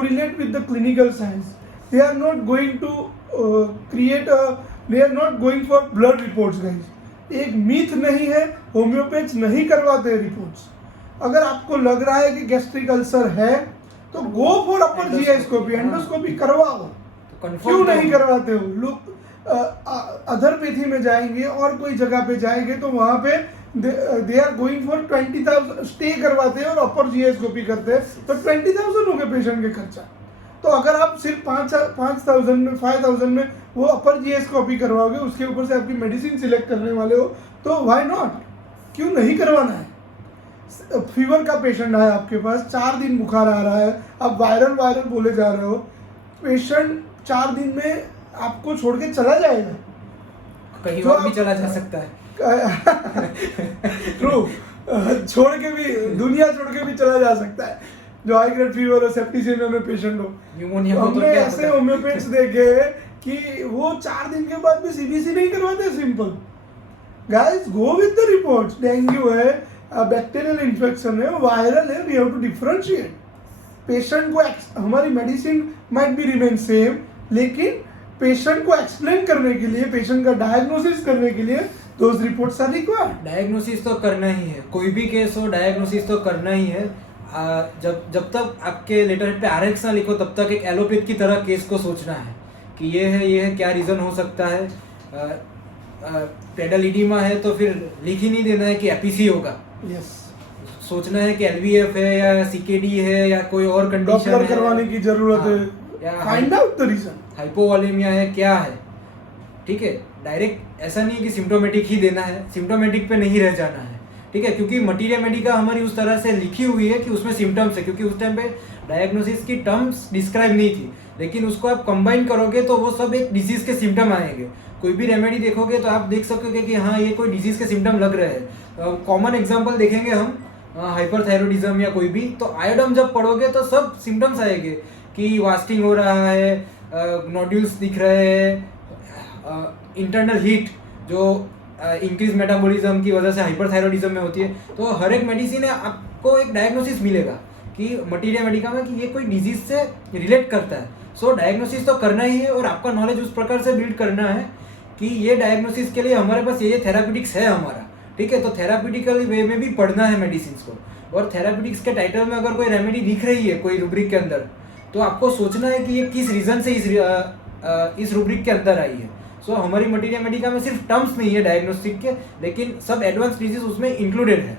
correlate with the clinical science. They are not going to they are not going for blood reports guys. एक myth नहीं है, homeopaths नहीं करवाते reports. अगर आपको लग रहा है कि गैस्ट्रिक अल्सर है तो गो फॉर अपर जीआईस्कोपी, एंडोस्कोपी करवाओ. क्यों नहीं करवाते हो लोग? अधरपैथी में जाएंगे और कोई जगह पे जाएंगे तो वहां पे they are going for 20,000 stay करवाते हैं और अपर जीआईस्कोपी करते हैं, तो 20,000 हो गए पेशेंट के खर्चा. तो अगर आप सिर्फ 5,000 में 5,000 में वो अपर जीआईस्कोपी करवाओगे, उसके ऊपर से आपकी मेडिसिन सिलेक्ट करने वाले हो, तो व्हाई नॉट? क्यों नहीं करवाना है? फीवर का पेशेंट आया आपके पास, 4 दिन बुखार आ रहा है, आप वायरल बोले जा रहे हो, पेशेंट 4 दिन में आपको छोड़ के चला जाएगा, कहीं और भी चला जा सकता है. ट्रू, छोड़ के भी, दुनिया छोड़ के भी चला जा सकता है. जो हाई ग्रेड फीवर और सेप्टिसिमिया में पेशेंट हो, न्यूमोनिया हमने ऐसे होम्योपैथ्स देखे कि वो 4 दिन के बाद भी सीबीसी नहीं करवाते. Simple guys, go with the reports. Dengue है, बैक्टीरियल इन्फेक्शन है, वायरल है, we have to differentiate. Patient को हमारी medicine might be remain same, लेकिन पेशेंट को एक्सप्लेन करने के लिए, पेशेंट का डायग्नोसिस करने के लिए those reports are required. Diagnosis तो करना ही है, कोई भी केस हो डायग्नोसिस तो करना ही है. जब तक आपके लेटर पे आरएक्स ना लिखो तब तक एक एलोपैथ की तरह केस को सोचना है कि ये है, क्या रीज़न हो सकता है. पेडल इडीमा है तो फिर लिख ही नहीं देना है कि एपीसी होगा. यस, सोचना है कि एलवीएफ है या सीकेडी है या कोई और कंडीशन है, करवाने की जरूरत है, या फाइंड आउट द रीजन. हाइपोवॉलेमिया है, क्या है. ठीक है, डायरेक्ट ऐसा नहीं है कि सिम्टोमेटिक ही देना है, सिम्टोमेटिक पे नहीं रह जाना है. ठीक है, क्योंकि मटीरिया मेडिका हमारी उस तरह से लिखी हुई है कि उसमें सिम्टम्स है, क्योंकि उस टाइम पे डायग्नोसिस की टर्म्स डिस्क्राइब नहीं थी, लेकिन उसको आप कंबाइन करोगे तो वो सब एक डिजीज के सिम्टम आएंगे. कोई भी रेमेडी देखोगे तो आप देख सकोगे कि हाँ ये कोई डिजीज के सिम्टम लग रहे हैं. कॉमन एग्जांपल देखेंगे हम, हाइपरथायरॉइडिज्म या कोई भी, तो आयोडम जब पढ़ोगे तो सब सिम्टम्स आएंगे कि वास्टिंग हो रहा है, नोड्यूल्स दिख रहे हैं, इंटरनल हीट जो इंक्रीज मेटाबॉलिज्म की वजह से हाइपरथायरॉइडिज्म में होती है. तो हर एक मेडिसिन है आपको एक डायग्नोसिस मिलेगा कि मटीरिया मेडिका में कि ये कोई डिजीज से रिलेट करता है. सो डायग्नोसिस तो करना ही है और आपका नॉलेज उस प्रकार से बिल्ड करना है कि ये डायग्नोसिस के लिए हमारे पास ये थेराप्यूटिक्स है हमारा. ठीक है, तो थेराप्यूटिकल वे में भी पढ़ना है मेडिसिन को. और थेराप्यूटिक्स के टाइटल में अगर कोई रेमेडी दिख रही है कोई रूब्रिक के अंदर, तो आपको सोचना है कि ये किस रीजन से इस रूब्रिक के अंदर आई है. सो हमारी मटीरिया मेडिका में सिर्फ टर्म्स नहीं है डायग्नोस्टिक के, लेकिन सब एडवांस डिजीज उसमें इंक्लूडेड है.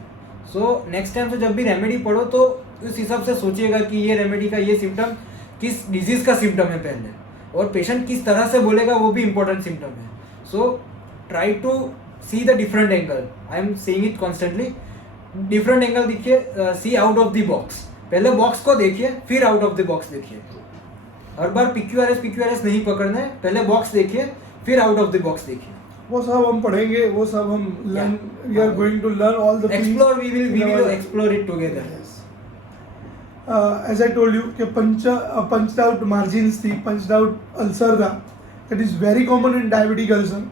सो नेक्स्ट टाइम से जब भी रेमेडी पढ़ो तो उस हिसाब से सोचिएगा कि ये रेमेडी का ये सिम्टम किस डिजीज का सिम्टम है पहले, और पेशेंट किस तरह से बोलेगा वो भी इंपॉर्टेंट सिम्टम है. So try to see the different angle. I am saying it constantly. Different angle देखिए, see out of the box. पहले बॉक्स को देखिए, फिर आउट ऑफ द बॉक्स देखिए. हर बार PQRS नहीं पकड़ना है, पहले बॉक्स देखिए फिर आउट ऑफ द बॉक्स देखिए. वो सब हम पढ़ेंगे, वो सब हम learn, we are going to learn all the things. Explore, we will explore it together. As I told you कि पंच्ड आउट मार्जिन्स थी, पंच्ड आउट अल्सर था, that is very common in diabetic ulcer.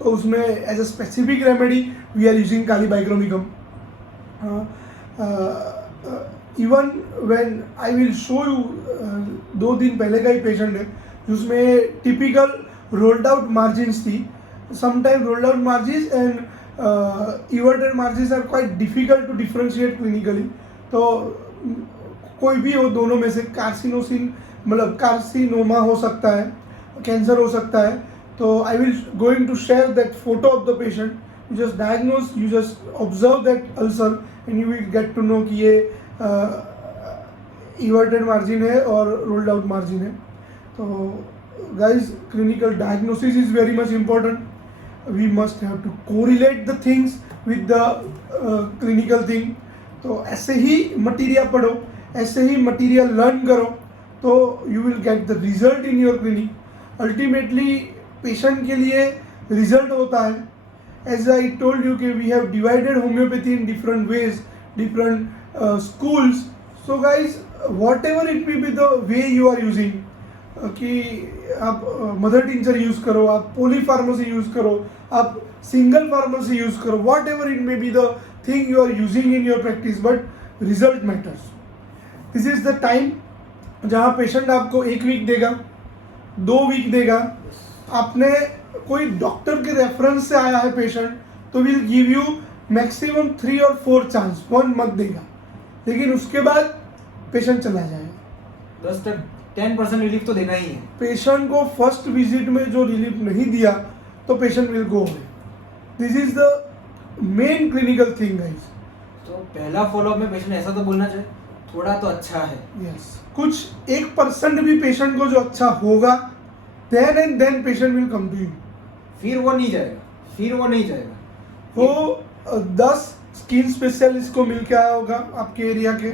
तो उसमें as a specific remedy we are using kali bichromicum. Even when I will show you, 2 दिन पहले का ही patient है जिसमें टिपिकल रोल्ड आउट मार्जिन्स थी. Sometime rolled out margins and everted margins are quite difficult to differentiate clinically. तो कोई भी हो दोनों में से, कार्सिनोमा हो सकता है, कैंसर हो सकता है. तो I will going to share that photo of the patient. You just diagnose, you just observe that ulcer and you will get to know कि ये इवर्टेड मार्जिन है और रोल्ड आउट मार्जिन है. तो guys, clinical diagnosis is very much important. We must have to correlate the things with the clinical thing. तो ऐसे ही materia पढ़ो, ऐसे ही मटीरियल लर्न करो, तो you will get the result in your clinic. Ultimately patient के लिए result होता है. एज आई टोल्ड यू कि we have divided homeopathy in different ways, different schools. So guys, whatever it may be the way you are using, कि आप mother tincture use करो, आप पोली pharmacy use करो, आप सिंगल फार्मेसी यूज़ करो, whatever it may be the thing you are using in your practice, but result matters. This is the time जहाँ patient आपको 1 week देगा, 2 वीक देगा, आपने कोई डॉक्टर के रेफरेंस से आया है पेशेंट तो विल गिव यू मैक्सिमम 3 और 4 चांस, 1 मत देगा, लेकिन उसके बाद पेशेंट चला जाएगा। 10% रिलीफ तो देना ही है। पेशेंट को फर्स्ट विजिट में जो रिलीफ नहीं दिया तो patient will go away. This is the main clinical thing guys. तो पहला फॉलोअप में पेशेंट ऐसा तो बोलना चाहिए थोड़ा तो अच्छा है। यस, कुछ 1% भी पेशेंट को जो अच्छा होगा then and then patient will come to you. फिर वो नहीं जाएगा। वो 10 स्किन स्पेशलिस्ट को मिल के आया होगा आपके एरिया के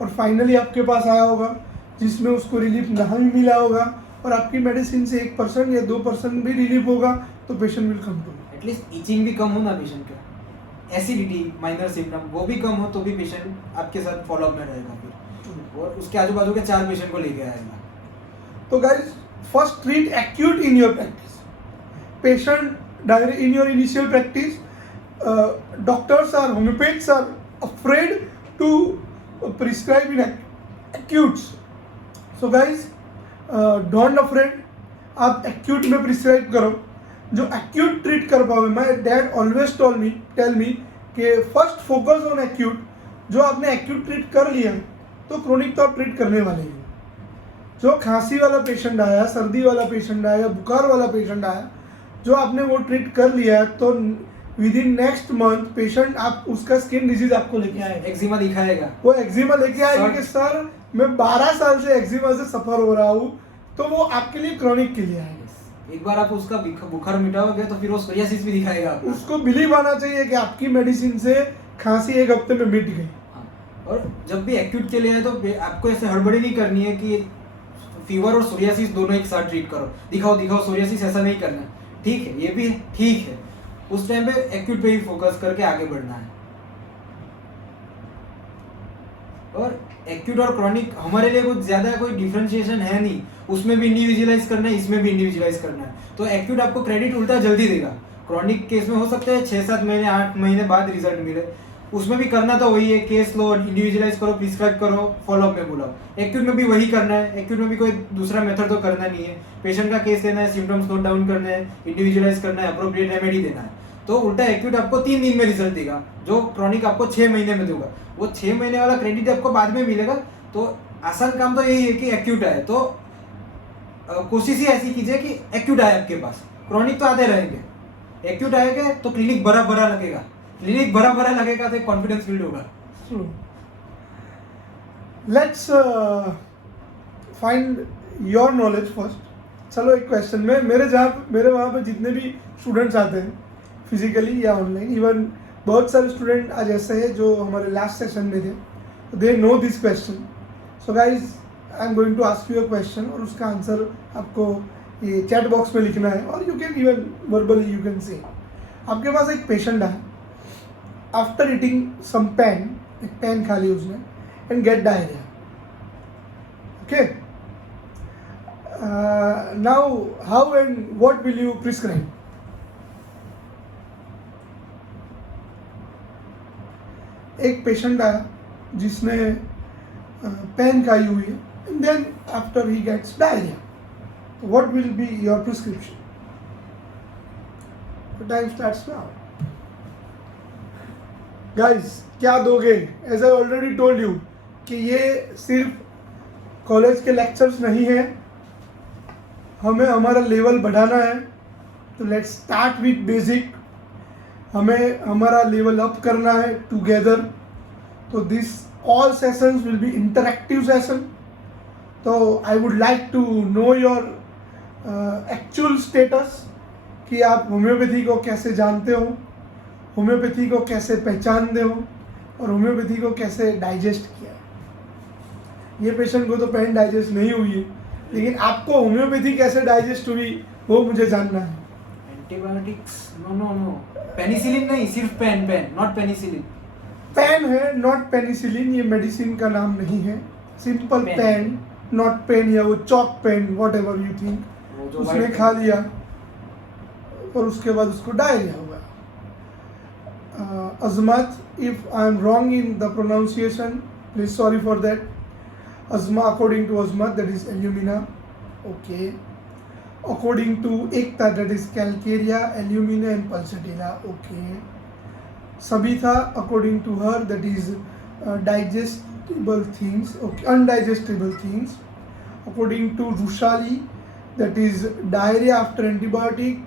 और फाइनली आपके पास आया होगा जिसमें उसको रिलीफ नहीं मिला होगा और आपकी मेडिसिन से 1% या 2% भी रिलीफ होगा तो patient will come to you. At least itching भी कम हो ना पेशेंट का, एसिडिटी माइनर सिम्टम वो भी कम हो तो भी पेशेंट आपके साथ फॉलोअप में रहेगा फिर, और उसके आजू बाजू के 4 पेशेंट को लेके आएगा। तो guys, first treat acute in your practice. Patient direct in your initial practice, doctors or homeopaths are afraid to prescribe in acutes. So guys, don't afraid, आप एक्यूट में प्रिस्क्राइब करो जो एक्यूट ट्रीट कर पाओगे। My dad always tell me कि first focus on acute. जो आपने acute treat कर लिया तो क्रोनिक तो आप ट्रीट करने वाले हैं। जो खांसी वाला पेशेंट आया, सर्दी वाला पेशेंट आया, बुखार वाला पेशेंट आया, जो आपने वो ट्रीट कर लिया है तो with in next month patient आप उसका स्किन डिजीज आपको लेके आएगा, एक्जिमा दिखाएगा। वो एक्जिमा लेके आएगा कि सर मैं 12 साल से एक्जिमा से सफर हो रहा हूँ, तो वो आपके लिए क्रॉनिक के लिए आएगा। एक बार आप उसका बुखार मिटाओगे तो फिर वो सोरियासिस भी दिखाएगा आपको। उसको बिलीव आना चाहिए कि आपकी मेडिसिन से खांसी 1 हफ्ते में मिट गई। और जब भी एक्यूट के लिए है तो आपको ऐसे हड़बड़ी नहीं करनी है कि फीवर और सोरियासिस दोनों एक साथ ट्रीट करो, दिखाओ सोरियासिस, ऐसा नहीं करना। ठीक है, ये भी ठीक है, उस टाइम पे एक्यूट पे ही फोकस करके आगे बढ़ना है। और एक्यूट और क्रॉनिक हमारे लिए कुछ ज्यादा कोई डिफरेंशिएशन है नहीं, उसमें भी इंडिविजुअलाइज करना है, इसमें भी इंडिविजुअलाइज करना है। तो एक्यूट आपको क्रेडिट उल्टा जल्दी देगा, क्रॉनिक केस में हो सकता है 6-7 महीने 8 महीने बाद रिजल्ट मिले, उसमें भी करना तो वही है, केस लो, इंडिविजुअलाइज करो, प्रिस्क्राइब करो, फॉलोअप में बुलाओ। एक्यूट में भी वही करना है, एक्यूट में भी कोई दूसरा मेथड तो करना नहीं है। पेशेंट का केस लेना है, सिम्टम्स नोट डाउन करना है, इंडिविजुअलाइज करना है, अप्रोप्रिएट रेमेडी देना है। तो उल्टा एक्यूट आपको 3 दिन में रिजल्ट देगा, जो क्रॉनिक आपको 6 महीने में देगा। वो 6 महीने वाला क्रेडिट आपको बाद में मिलेगा। तो आसान काम तो यही है कि एक्यूट आए तो कोशिश ही ऐसी कीजिए कि एक्यूट आए आपके पास, क्रॉनिक तो आते रहेंगे। एक्यूट आएगा तो क्लिनिक बड़ा लगेगा, क्लिनिक बड़ा लगेगा तो कॉन्फिडेंस बिल्ड होगा। Let's find your knowledge first. चलो एक क्वेश्चन में मेरे वहाँ पे जितने भी स्टूडेंट्स आते हैं फिजिकली या ऑनलाइन, इवन बहुत सारे स्टूडेंट आज ऐसे हैं जो हमारे लास्ट सेशन में थे, they know this question. So guys, I am going to ask you a question और उसका आंसर आपको ये चैट बॉक्स में लिखना है, और you can even verbally you can say. आपके पास एक पेशेंट है, आफ्टर ईटिंग सम पेन, एक पेन खा ली उसने and get diarrhoea, okay. Now how and what will you prescribe? एक पेशेंट आया जिसने पेन खाई हुई है and then after he gets diarrhoea, what will be your prescription? Time starts now. Guys, क्या दोगे? As I already told you कि ये सिर्फ कॉलेज के लेक्चर्स नहीं है, हमें हमारा लेवल बढ़ाना है। तो लेट्स स्टार्ट विथ बेसिक, हमें हमारा लेवल अप करना है टुगेदर। तो this all sessions will be interactive session. तो I would like to know your actual status, कि आप होम्योपैथी को कैसे जानते हो, होम्योपैथी को कैसे पहचानते हो, और होम्योपैथी को कैसे डाइजेस्ट किया है। ये पेशेंट को तो पेन डाइजेस्ट नहीं हुई है, लेकिन आपको होम्योपैथी कैसे डाइजेस्ट हुई वो मुझे जानना है। एंटीबायोटिक्स नो, पेनिसिलिन नहीं, सिर्फ पेन, नॉट पेनिसिलिन। पेन है, नॉट पेनिसिलिन, ये मेडिसिन का नाम नहीं है। सिंपल पेन, नॉट पेन, या वो chalk pen, whatever you think, उसने खा लिया और उसके बाद उसको डायरिया हुआ। Azmat, if I am wrong in the pronunciation, please sorry for that. Asma, according to Asma, that is alumina. Okay. According to Ekta, that is calcarea, alumina and pulsatilla. Okay. Sabitha, according to her, that is digestible things. Okay. Undigestible things. According to Rushali, that is diarrhea after antibiotic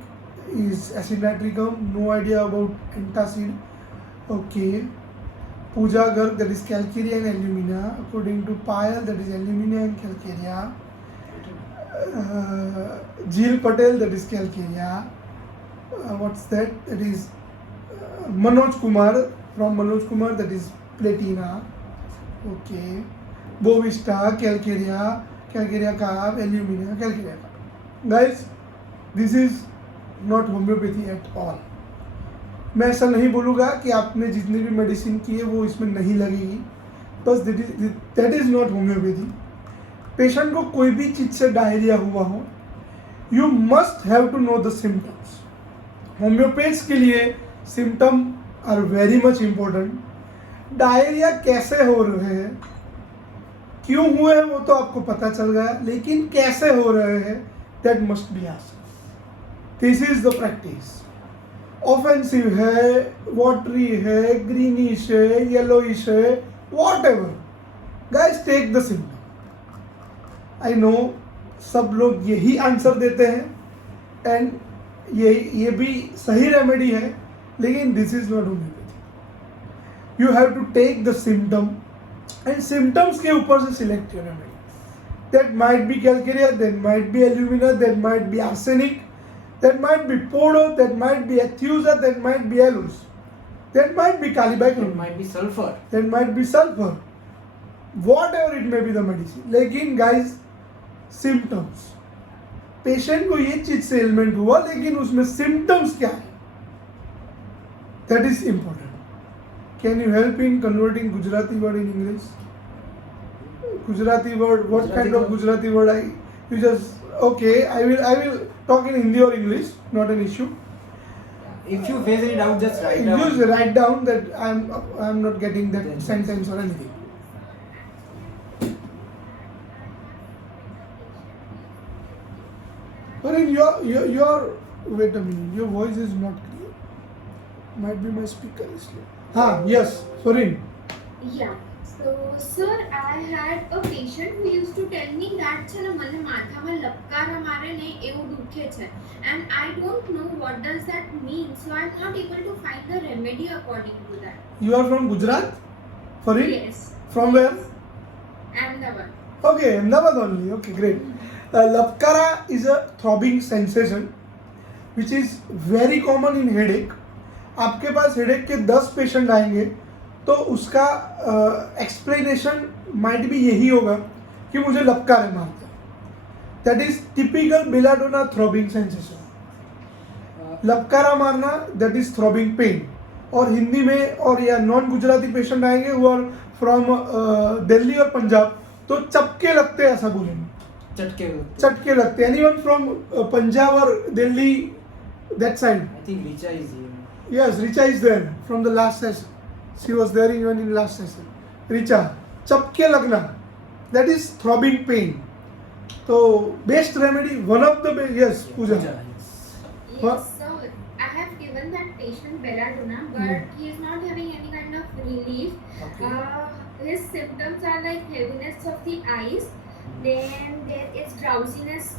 is acid nitricum. No idea about antacid. Okay. Pooja Garg, that is calcarea and alumina. According to Payal, that is alumina and calcarea. Jil Patel, that is calcarea. What's that? That is Manoj Kumar, from Manoj Kumar, that is platina. Okay. Bovista, calcarea, calcarea carb, alumina, calcarea carb. Guys, this is not homeopathy at all. मैं ऐसा नहीं बोलूँगा कि आपने जितनी भी medicine की है वो इसमें नहीं लगेगी, बस that is not homeopathy. Patient को कोई भी चीज़ से डायरिया हुआ हो, you must have to know the symptoms. Homeopaths के लिए symptom are very much important. Diarrhoea कैसे हो रहे हैं, क्यों हुए हैं वो तो आपको पता चल गया, लेकिन कैसे हो रहे हैं that must be asked. This is the practice. Offensive है, वाटरी है, ग्रीनिश है, येलोइश है, whatever. Guys, take the symptom. I know सब लोग यही आंसर देते हैं एंड ये भी सही रेमेडी है, लेकिन this is not homeopathy. You have to take the symptom and symptoms के ऊपर से select your remedy. That might be calcarea, that might be alumina, that might be arsenic, that might be podo, that might be accusa, that might be alus, that might be calibacrum, It might be sulfur. that might be sulfur, whatever it may be the medicine. लेकिन guys, symptoms, patient को ये चीज से element हुआ, लेकिन उसमें symptoms क्या है, that is important. Can you help in converting Gujarati word in English? Gujarati word, what kind of Gujarati word you just, okay, I will talk in Hindi or English, not an issue. If you face any doubt, just write down. Just write down that I'm not getting that Yes. sentence or anything. But in your wait a minute, your voice is not clear. Might be my speaker is slow. Yes, Sorin. Yeah. So, sir, I had a patient who used to tell me that છે ને મને માથામાં લપકારા મારે ને એવું દુખે છે, and I don't know what does that mean, so I'm not able to find the remedy according to that. You are from Gujarat? Sorin? Yes. From where? Ahmedabad. Okay, Ahmedabad only. Okay, great. Lapkara is a throbbing sensation which is very common in headache. आपके पास headache के 10 patient आएंगे तो उसका explanation might भी यही होगा कि मुझे लपकारे मारते हैं. That is typical belladonna throbbing sensation. लपकारा मारना, दैट इज थ्रॉबिंग पेन. और हिंदी में और या नॉन गुजराती पेशेंट आएंगे वो आर फ्रॉम दिल्ली और पंजाब, तो चपके लगते हैं ऐसा बोलेंगे. चटके लगते हैं. एनीवन फ्रॉम पंजाब और Delhi that side. I think Richa is here. Yes, Richa is there from the last session. She was there even in last session. Richa, चपके लगना, that is throbbing pain. So best remedy, one of the best, yes, Pooja. Yes. Yes, so I have given that patient belladonna, but he is not having any kind of relief. Okay. His symptoms are like heaviness of the eyes, then there is drowsiness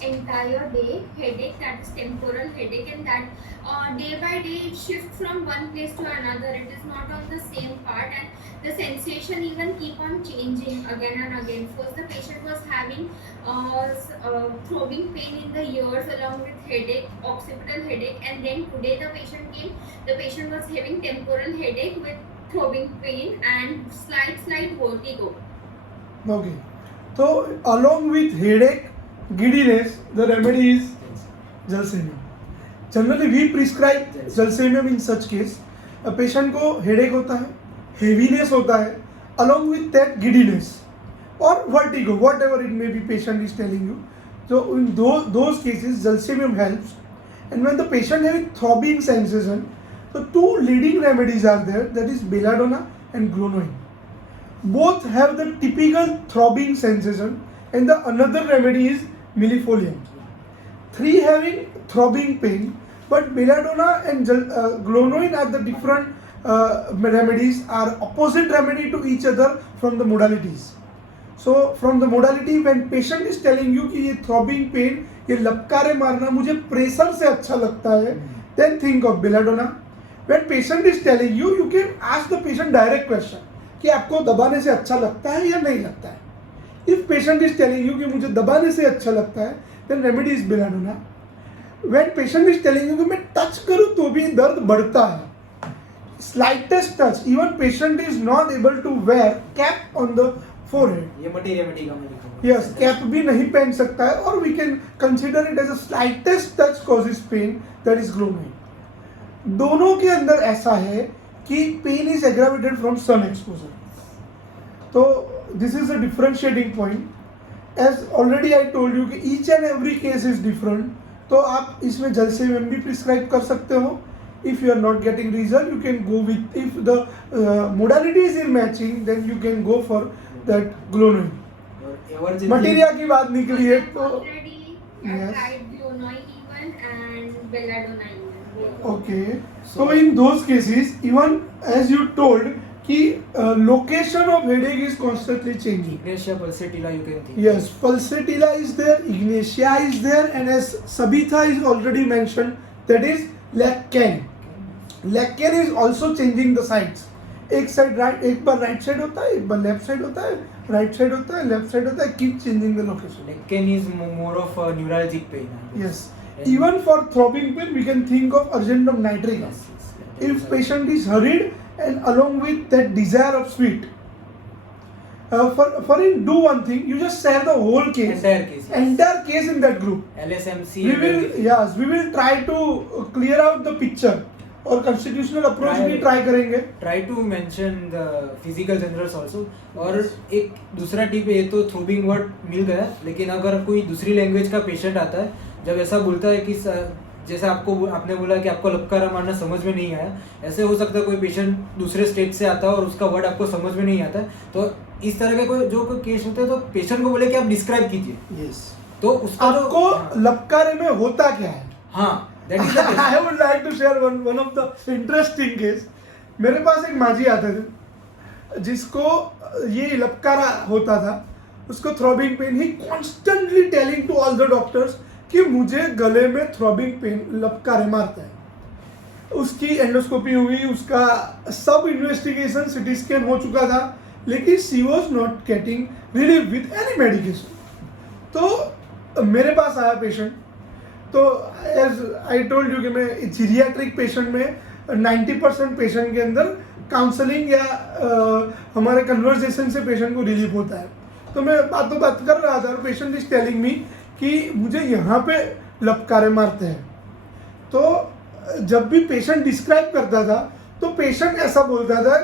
entire day, headache, that is temporal headache, and that day by day it shifts from one place to another. It is not on the same part, and the sensation even keep on changing again and again. First the patient was having throbbing pain in the ears along with headache, occipital headache, and then today the patient was having temporal headache with throbbing pain and slight vertigo. Okay. So along with headache, giddiness, the remedy is Jalsemium. Generally we prescribe Jalsemium in such case. A patient को headache होता है, heaviness होता है, along with that giddiness or vertigo, whatever it may be patient is telling you. So in those cases Jalsemium helps. And when the patient having throbbing sensation, the two leading remedies are there, that is belladonna and glonoine. both have the typical throbbing sensation, and the another remedy is millefolium. 3 having throbbing pain, but belladonna and glonoine are the different remedies, are opposite remedy to each other from the modalities. So from the modality, when patient is telling you कि ये throbbing pain, ये लपकारे मारना मुझे pressure से अच्छा लगता है, then think of belladonna. When patient is telling you, you can ask the patient direct question कि आपको दबाने से अच्छा लगता है या नहीं लगता है. If patient is telling you कि मुझे दबाने से अच्छा लगता है, then remedy is belladonna. When patient is telling you कि मैं टच करूँ तो भी दर्द बढ़ता है, slightest touch, even patient is not able to wear cap on the forehead. ये मटीरियल मेडी का मैं लिखूंगा. Yes, cap भी नहीं पहन सकता है, और we can consider it as a slightest touch causes pain, that is glonoine. दोनों के अंदर ऐसा है कि pain is aggravated from sun exposure. तो this is a differentiating point. As already I told you कि each and every case is different. तो आप इसमें जलसेम भी प्रिस्क्राइब कर सकते हो. If you are not getting result, you can go with, if the modalities is matching, then you can go for that glonoine. Materia की बात निकली है तो already tried glonoine even and belladonna even. okay. So in those cases, even as you told कि location of headache is constantly changing. Ignatia pulsatilla you can think. Yes, pulsatilla is there, ignatia is there, and as Sabitha is already mentioned, that is leccan. Leccan is also changing the sides. एक side right, एक बार right side होता है, एक बार left side होता है, right side होता है, left side होता है, keep changing the location. Leccan is more of a neuralgic pain. Yes. Even for throbbing pain, we can think of urgent of nitric acid. If patient is hurried and along with that desire of sweet, for him, do one thing. You just share the whole case, entire case in that group. LSMC. We will try to clear out the picture. और constitutional approach भी try करेंगे. Try to mention the physical generals also. और एक दूसरा tip है, ये तो throbbing word मिल गया, लेकिन अगर कोई दूसरी लैंग्वेज का पेशेंट आता है, जब ऐसा बोलता है कि जैसे आपने बोला कि आपको लपकारा मारना समझ में नहीं आया, ऐसे हो सकता है कोई पेशेंट दूसरे स्टेट से आता है और उसका वर्ड आपको समझ में नहीं आता है, तो इस तरह के कोई केस होते हैं तो पेशेंट को बोले कि आप डिस्क्राइब कीजिए. Yes. तो उसका आपको लपकारे में होता क्या है? हाँ, I would like to share one of the interesting case. मेरे पास एक माजी आते थे जिसको ये लपकारा होता था, उसको throbbing pain. He constantly telling to all the doctors कि मुझे गले में थ्रॉबिंग पेन, लपकारे मारता है. उसकी एंडोस्कोपी हुई, उसका सब इन्वेस्टिगेशन, सिटी स्कैन हो चुका था, लेकिन she was not getting relief with any medication. तो मेरे पास आया पेशेंट. तो एज आई टोल्ड यू कि मैं जीरियाट्रिक पेशेंट में 90% पेशेंट के अंदर काउंसलिंग या हमारे कन्वर्सेशन से पेशेंट को रिलीफ होता है. तो मैं बातों बात कर रहा था और पेशेंट इज टेलिंग मी कि मुझे यहाँ पे लपकारे मारते हैं. तो जब भी पेशेंट डिस्क्राइब करता था तो पेशेंट ऐसा बोलता था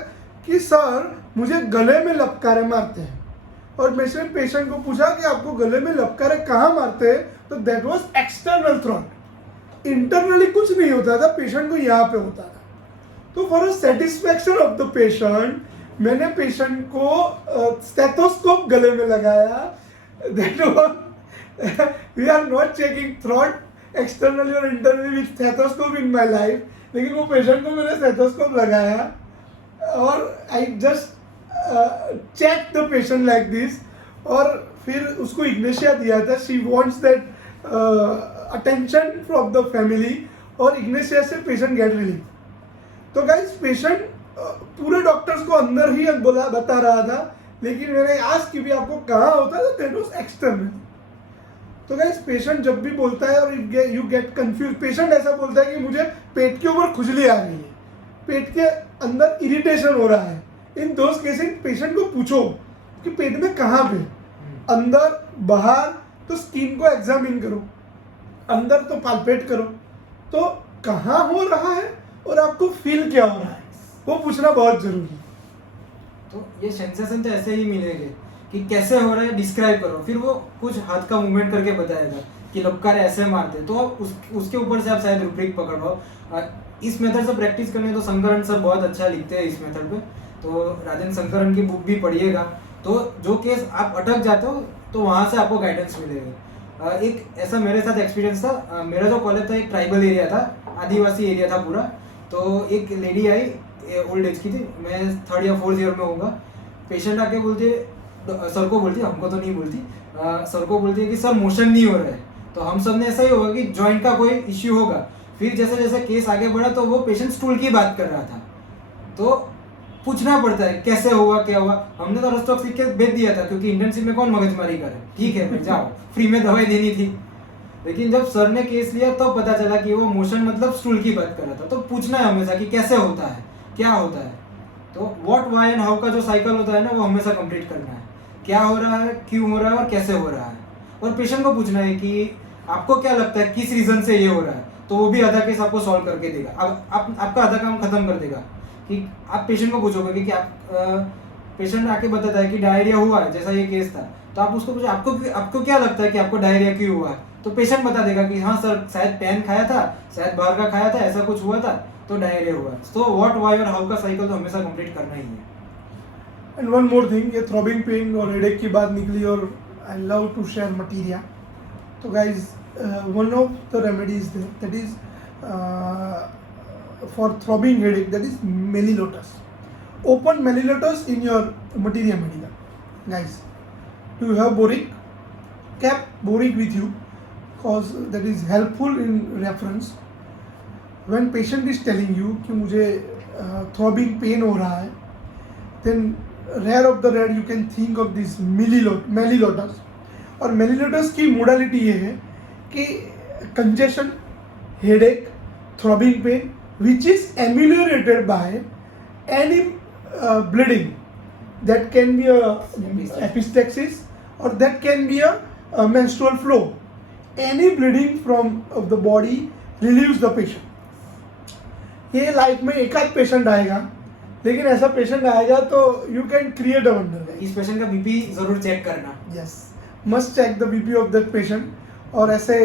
कि सर मुझे गले में लपकारे मारते हैं. और मैंने पेशेंट को पूछा कि आपको गले में लपकारे कहाँ मारते हैं, तो that was external throat. Internally कुछ नहीं होता था, पेशेंट को यहाँ पे होता था. तो for satisfaction of the patient मैंने पेशेंट को स्टेथोस्कोप गले में लगाया. That was we are not checking throat externally और internally with stethoscope in my life, लेकिन वो पेशेंट को मैंने स्टेथोस्कोप लगाया और I just check the patient like this, और फिर उसको इग्नेशिया दिया था. She wants that attention from the family, और इग्नेशिया से पेशेंट गेट रिलीफ. तो गाइस पेशेंट पूरे डॉक्टर्स को अंदर ही बता रहा था, लेकिन मैंने आज की भी आपको कहाँ होता है, दैट वाज एक्सटर्नल. तो गाइस पेशेंट जब भी बोलता है और यू गेट कंफ्यूज, पेशेंट ऐसा बोलता है कि मुझे पेट के ऊपर खुजली आ रही है, पेट के अंदर इरिटेशन हो रहा है. इन दोज केसेस पेशेंट को पूछो कि पेट में कहाँ पे, अंदर बाहर, तो स्किन को एग्जामिन करो, अंदर तो पाल्पेट करो, तो कहाँ हो रहा है और आपको फील क्या हो रहा है, वो पूछना बहुत जरूरी है. तो ये सेंसेशन तो ऐसे ही मिलेंगे कि कैसे हो रहा है डिस्क्राइब करो, फिर वो कुछ हाथ का मूवमेंट करके बताएगा कि लपकारे ऐसे मारते, तो उसके ऊपर से आप शायद रूब्रिक पकड़ पाओ. इस मेथड से प्रैक्टिस करने तो शंकरन सर बहुत अच्छा लिखते हैं इस मेथड पे. तो राजेंद्र शंकरन की बुक भी पढ़िएगा। तो जो केस आप अटक जाते हो तो वहाँ से आपको गाइडेंस मिलेगा। एक ऐसा मेरे साथ एक्सपीरियंस था। मेरा जो कॉलेज था एक ट्राइबल एरिया था, आदिवासी एरिया था पूरा। तो एक लेडी आई, ओल्ड एज की थी, मैं 3rd या 4th ईयर में होऊंगा। पेशेंट आके बोलती है, सर को बोलती है, हमको तो नहीं बोलती, सर को बोलती है कि सर मोशन नहीं हो रहा है। तो हम सब ने ऐसा ही होगा कि जॉइंट का कोई इश्यू होगा। फिर जैसे जैसे केस आगे बढ़ा तो वो पेशेंट स्टूल की बात कर रहा था। तो पूछना पड़ता है कैसे हुआ, क्या हुआ। हमने तो रस्टॉक्स लिख के भेज दिया था, क्योंकि इंटर्नशिप में कौन मगजमारी करे, ठीक है भाई जाओ, फ्री में दवाई देनी थी। लेकिन जब सर ने केस लिया तो पता चला कि वो मोशन मतलब स्टूल की बात कर रहा था। तो पूछना है हमेशा कि कैसे होता है, क्या होता है। तो व्हाट, व्हाई एंड हाउ का जो साइकिल होता है ना, वो हमेशा कंप्लीट करना है। क्या हो रहा है, क्यों हो रहा है और कैसे हो रहा है। और पेशेंट को पूछना है कि आपको क्या लगता है किस रीजन से ये हो रहा है। तो वो भी आधा केस आपको सॉल्व करके देगा। अब आपका आधा काम खत्म कर देगा। कि आप पेशेंट को पूछोगे कि आप पेशेंट आके बताता है कि डायरिया हुआ है, जैसा ये केस था। तो आप उसको पूछो आपको क्या लगता है कि आपको डायरिया क्यों हुआ है। तो पेशेंट बता देगा कि हाँ सर, शायद पेन खाया था, शायद बाहर का खाया था, ऐसा कुछ हुआ था, तो डायरिया हुआ। तो व्हाट, व्हाई और हाउ का साइकिल तो हमेशा कंप्लीट करना ही है। एंड वन मोर थिंग, ये थ्रॉबिंग पेन और हेडेक की बात निकली और I love to share materia. तो guys one of the remedies that is for throbbing headache, that is Melilotus. Open Melilotus in your materia medica. Guys, do you have boric? Keep boric with you because that is helpful in reference. When patient is telling you कि मुझे throbbing pain हो रहा है, then rare of the rare you can think of this Melilotus. और Melilotus की modality ये है कि congestion, headache, throbbing pain which is ameliorated by any bleeding, that can be a epistaxis or that can be a menstrual flow. Any bleeding from of the body relieves the patient. ये life में एक आध patient आएगा, लेकिन ऐसा patient आएगा तो you can create a wonder. इस पेशेंट का बीपी जरूर चेक करना. Yes, must check the BP of that patient. और ऐसे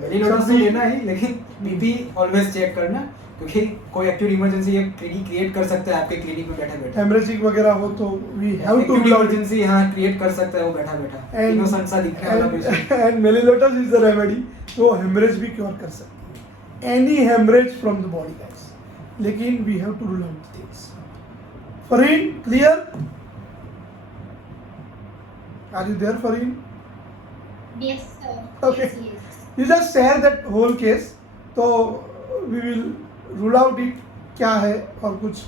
मेलिलोटस तो लेना ही, लेकिन बीपी ऑलवेज चेक करना, क्योंकि कोई एक्यूट इमरजेंसी ये क्रिएट कर सकता है आपके क्लिनिक में बैठे बैठे. हेमरेजिक वगैरह हो तो वी हैव टू इमरजेंसी हाँ क्रिएट कर सकता है वो बैठा बैठा. इनोसेंट सा दिखने वाला patient. And Melilotus is the remedy. वो हेमरेज भी क्योर कर सकती है, any haemorrhage from the body guys. लेकिन we have to rule out things. Fareen, clear? Are you there Fareen? Yes, sir. Okay. Yes, yes. You just share that whole case. तो we will rule out it क्या है, और कुछ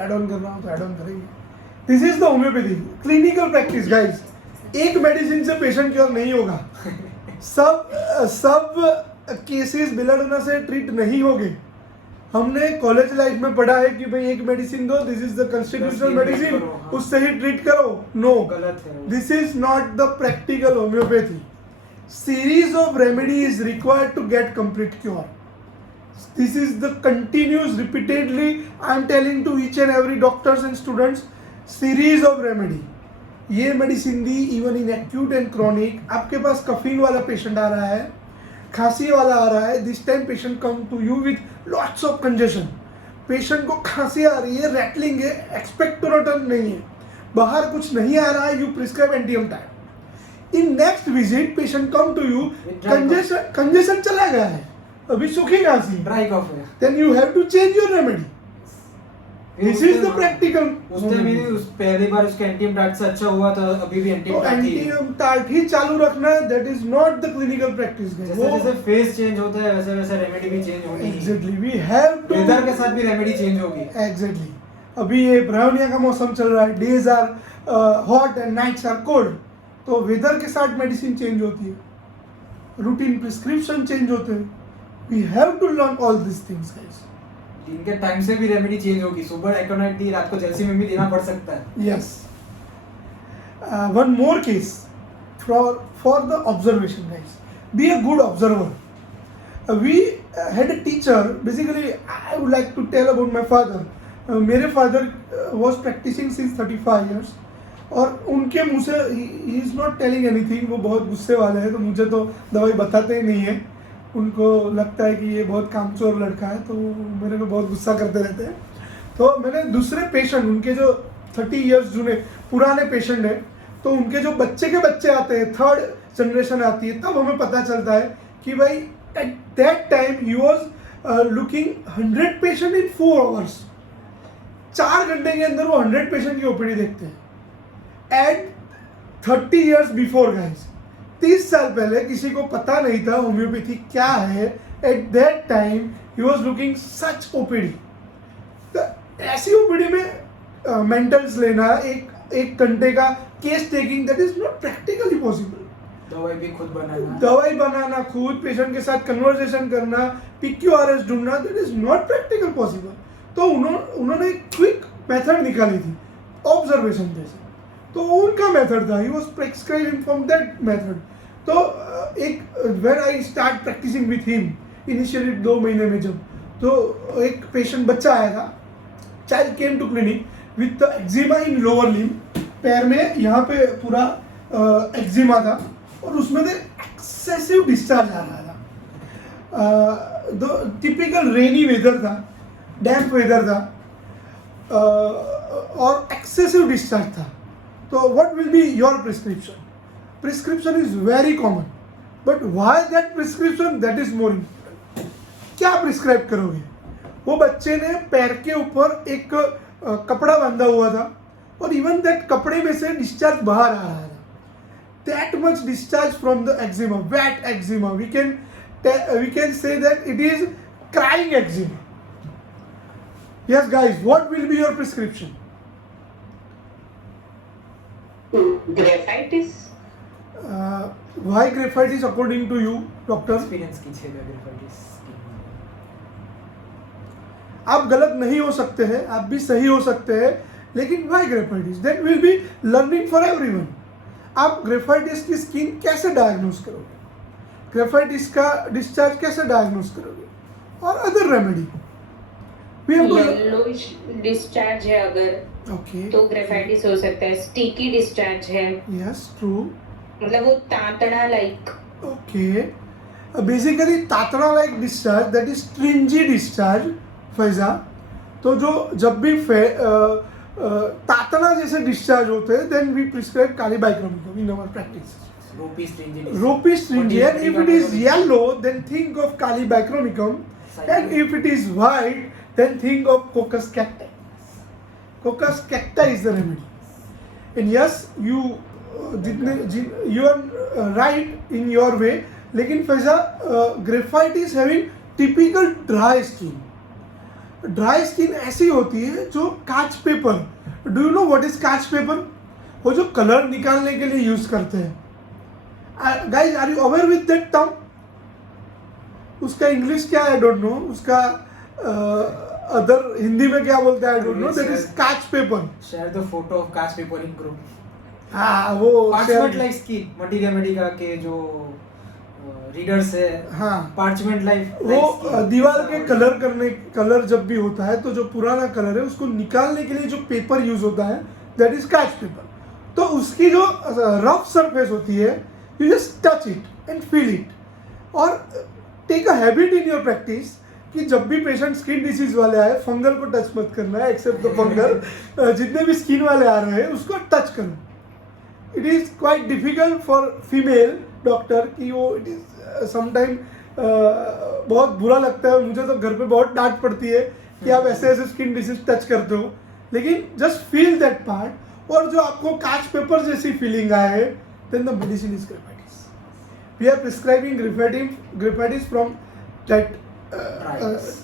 add on करना हो तो add on करेंगे. This is the homeopathy clinical practice guys. एक मेडिसिन से पेशेंट क्योर नहीं होगा. सब केसेस बेलाडोना से ट्रीट नहीं होंगे. हमने कॉलेज लाइफ में पढ़ा है कि भाई एक मेडिसिन दो, this is the constitutional medicine, उससे ही ट्रीट करो. नो, गलत है. This is not the practical homeopathy. Series of remedy is required to get complete cure. This is the continuous, repeatedly I am telling to each and every doctors and students, series of remedy. ये medicine the even in acute and chronic. आपके पास कफिन वाला patient आ रहा है, खांसी वाला आ रहा है. This time patient come to you with lots of congestion. Patient को खांसी आ रही है, रैटलिंग है, एक्सपेक्टोरेटन नहीं है, बाहर कुछ नहीं आ रहा है, यू प्रिस्क्राइब एंटीएमटाइड. In next visit patient come to you, congestion चला गया है, अभी सूखी खांसी, ड्राई कफ है. then you have to change your remedy. This is the practical. उस टाइम ही उस पहली बार उसका एंटीएमटाइड से अच्छा हुआ तो अभी भी एंटीएमटाइड ही चालू रखना है. That is not the clinical practice guys. जैसे जैसे फेज चेंज होता है वैसे वैसे रेमेडी भी चेंज होनी है. Exactly, we have to. Weather के साथ भी रेमेडी चेंज होगी. Exactly. अभी ये ब्राउनिया का मौसम चल रहा है, days are hot and nights are cold. तो वेदर के साथ मेडिसिन चेंज होती है, रूटीन प्रिस्क्रिप्शन चेंज होते हैं. We have to learn all this things guys. दिन के टाइम से भी रेमेडी चेंज होगी. सुबह एकोनाइट दी, रात को जैल्सी में भी देना पड़ सकता है. Yes. One more case for the observation guys. Be a good observer. We had a teacher. Basically I would like to tell about my father. मेरे father was practising since 35 years. और उनके मुँह से ही इज़ नॉट टेलिंग एनीथिंग. वो बहुत गुस्से वाले हैं, तो मुझे तो दवाई बताते ही नहीं है. उनको लगता है कि ये बहुत कामचोर लड़का है, तो मेरे को बहुत गुस्सा करते रहते हैं. तो मैंने दूसरे पेशेंट, उनके जो 30 ईयर्स जुने पुराने पेशेंट हैं, तो उनके जो बच्चे के बच्चे आते हैं, थर्ड जनरेशन आती है, तब हमें पता चलता है कि भाई at that time he was looking 100 patient in 4 hours. 4 घंटे के अंदर वो 100 पेशेंट की ओपीडी देखते हैं। एट 30 ईयर्स बिफोर गाइस, 30 साल पहले किसी को पता नहीं था होम्योपैथी क्या है। At that time he was looking such OPD. तो ऐसी ओपीडी में मेंटल्स लेना, एक घंटे का case taking, that is not practically possible. दवाई भी खुद बनाना, दवाई बनाना खुद, पेशेंट के साथ कन्वर्सेशन करना, PQRS ढूंढना, that is not practical possible. तो उन्होंने एक क्विक मेथड निकाली थी ऑब्जर्वेशन जैसे, तो उनका मेथड था, he was prescribing from that method. तो एक when I start practicing with him initially 2 महीने में जब, तो एक पेशेंट बच्चा आया था, child came to clinic with eczema in lower limb, पैर में यहाँ पे पूरा एक्जिमा था और उसमें से एक्सेसिव डिस्चार्ज आ रहा था। टिपिकल रेनी वेदर था, डैम्प वेदर था, और एक्सेसिव डिस्चार्ज था। तो what will be your prescription? Prescription is very common, but why that prescription, that is more important. क्या प्रिस्क्राइब करोगे? वो बच्चे ने पैर के ऊपर एक कपड़ा बांधा हुआ था और इवन दैट कपड़े में से डिस्चार्ज बाहर आ रहा था। That much discharge from the eczema, wet eczema. We can say that it is crying eczema. Yes, guys, what will be your prescription? Graphites. Why graphitis according to you, doctor? Experience कीजिएगा graphites. आप गलत नहीं हो सकते हैं, आप भी सही हो सकते हैं, लेकिन why graphitis? That will be learning for everyone. आप ग्रेफाइटिस की स्किन कैसे डायग्नोस करोगे? ग्रेफाइटिस का डिस्चार्ज कैसे डायग्नोस करोगे? और अदर रेमेडी येलोइश डिस्चार्ज है अगर, ओके, तो ग्रेफाइटिस हो सकता है। स्टिकी डिस्चार्ज है, यस ट्रू, मतलब वो तांतड़ा लाइक। ओके, बेसिकली तातना like discharge, that is stringy discharge Faiza. तो जो जब भी तातना जैसे डिस्चार्ज होते हैं, then we prescribe Kali bichromicum in our practice. Ropey stringy, and if it is yellow, then think of Calibachromicum, and if it is white, then think of Coccus cacti. Coccus cacti is the remedy. And yes, you are right in your way. लेकिन Faiza Graphite is having typical dry skin. Dry skin ऐसी होती है जो कांच paper, do you know what is कांच paper? वो जो colour निकालने के लिए यूज करते हैं। Guys, are you aware with that term? उसका इंग्लिश क्या है आई डोंट नो, उसका अदर हिंदी में क्या बोलते हैं I don't know. That is कांच paper. Share the photo of कांच पेपर इन ग्रुप। हाँ, वो parchment like skin, materia Medica के जो रीडर्स है, हाँ, पार्चमेंट लाइफ, वो दीवार के कलर जब भी होता है, तो जो पुराना कलर है उसको निकालने के लिए जो पेपर यूज होता है, दैट इज कांच पेपर। तो उसकी जो रफ सरफेस होती है, you just touch it and feel it, और take a habit in your practice कि जब भी पेशेंट स्किन डिसीज वाले आए, फंगल को टच मत करना है, एक्सेप्ट द फंगल। जितने भी स्किन वाले आ रहे हैं उसको टच करो। It is quite difficult for female doctor कि वो, इट इज समटाइम बहुत बुरा लगता है। मुझे तो घर पे बहुत डांट पड़ती है कि आप ऐसे ऐसे स्किन डिसीज टच करते हो, लेकिन जस्ट फील दैट पार्ट, और जो आपको कांच पेपर जैसी फीलिंग आए, then the medicine is graphitis. We are prescribing graphitis from that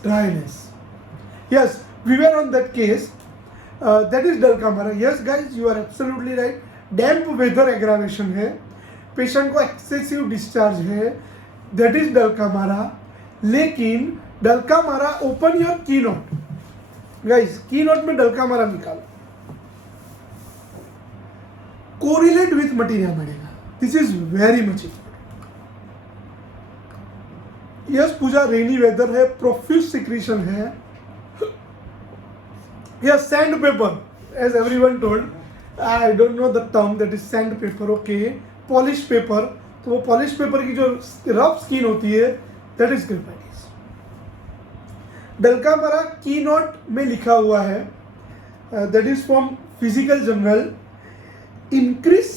dryness. Yes, we were on that case. That is Dulcamara. Yes, guys, you are absolutely right. Damp weather aggravation है, patient को excessive discharge है, that is Dulcamara. लेकिन Dulcamara, open your keynote. Guys, keynote में Dulcamara निकालो. Correlate with materia medica. This is very much important. Yes, Puja, rainy weather है, profuse secretion है। Yes, sand paper, as everyone told. I don't know the term, that is sand paper. Okay, polish paper. तो वो polish paper की जो rough skin होती है, that is graphites. Dulcamara की note में लिखा हुआ है, that is from physical general, increase